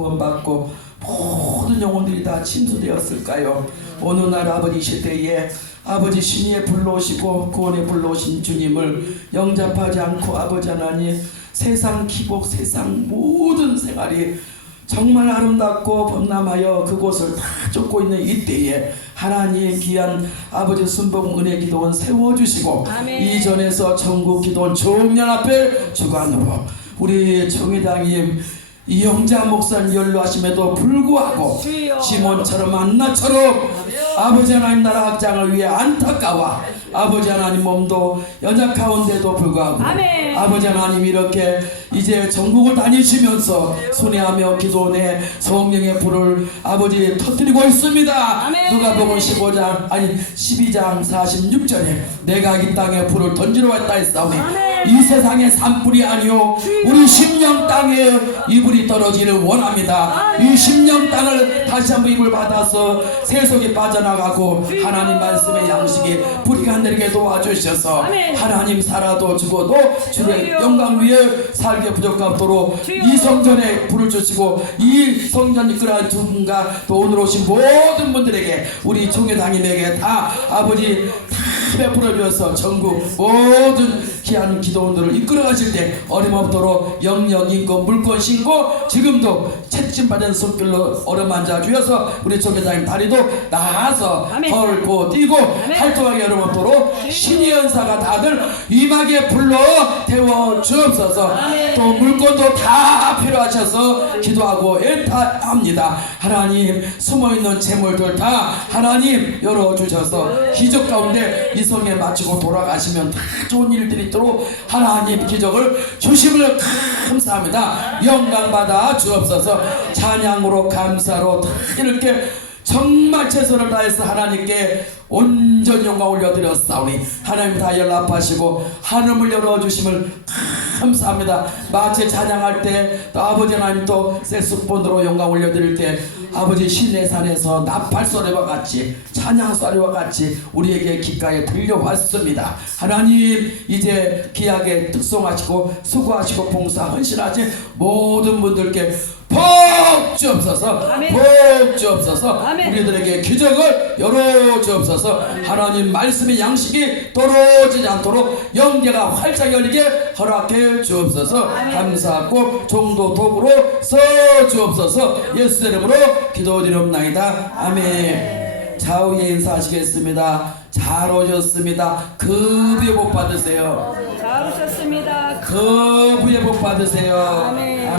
구원받고 모든 영혼들이 다 침수되었을까요? 어느 날 아버지 시대에 아버지 신의 불러오시고 구원에 불러오신 주님을 영접하지 않고 아버지 하나님 세상 기복 세상 모든 생활이 정말 아름답고 범람하여 그곳을 다 쫓고 있는 이때에 하나님 귀한 아버지 순복 은혜 기도원 세워주시고 아멘. 이전에서 전국 기도원 종년 앞에 주관으로 우리 정의당님 이영자 목사님 연로하심에도 불구하고 주여. 시몬처럼 안나처럼 아버지 하나님 나라 확장을 위해 안타까워 아버지 하나님 몸도 연약하온데도 불구하고 아멘. 아버지 하나님 이렇게 이제 전국을 다니시면서 순회하며 기도내 성령의 불을 아버지 터뜨리고 있습니다. 아멘. 누가복음 15장 아니 12장 46절에 내가 이 땅에 불을 던지러 왔다 했사오니. 이 세상의 산불이 아니요 우리 심령 땅에 이불이 떨어지를 원합니다. 이 심령 땅을 다시 한번 이불 받아서 세속이 빠져나가고 하나님 말씀의 양식이 뿌리가 내리게 도와주셔서. 하나님 살아도 죽어도 주의. 영광 위에 살게 부족하도록. 이 성전에 불을 주시고 이 성전 이끌어간 두 분과 또 오늘 오신 모든 분들에게 우리 총회당님에게 다 아버지 다 베풀어 주어서 전국 모든 귀한 기도원들을 이끌어 가실 때 어림없도록 영역 인권 물권 신고 지금도 채찍받은 손길로 어루만져 주셔서 우리 총회장님 다리도 나아서 아멘. 걸고 뛰고 활동하게 어림없도록 신의 연사가 다들 임하게 불러 태워 주옵소서. 또 물건도 다 필요하셔서 기도하고 애타합니다 하나님 숨어있는 재물들 다 하나님 열어주셔서 기적 가운데 이 성에 마치고 돌아가시면 다 좋은 일들이 있도록 하나님 기적을 주심을 감사합니다. 영광 받아 주옵소서. 찬양으로 감사로 다 이렇게 정말 최선을 다해서 하나님께 온전 영광 올려드렸사오니 하나님 다 연락하시고 하늘을 열어주심을 감사합니다. 마치 찬양할 때 또 아버지 하나님 또 색소폰으로 영광 올려드릴 때 아버지 시내산에서 나팔 소리와 같이 찬양 소리와 같이 우리에게 귓가에 들려왔습니다. 하나님 이제 귀하게 특송하시고 수고하시고 봉사 헌신하신 모든 분들께 복 주옵소서. 아멘. 복 주옵소서. 아멘. 우리들에게 기적을 열어 주옵소서. 하나님 말씀의 양식이 떨어지지 않도록 영계가 활짝 열리게 허락해 주옵소서. 감사하고 종도 도구로 써 주옵소서. 예수 이름으로 기도드리옵나이다. 아멘. 좌우에 인사하시겠습니다. 잘 오셨습니다. 급여 복 받으세요. 잘 오셨습니다. 급여 복 받으세요. 아멘.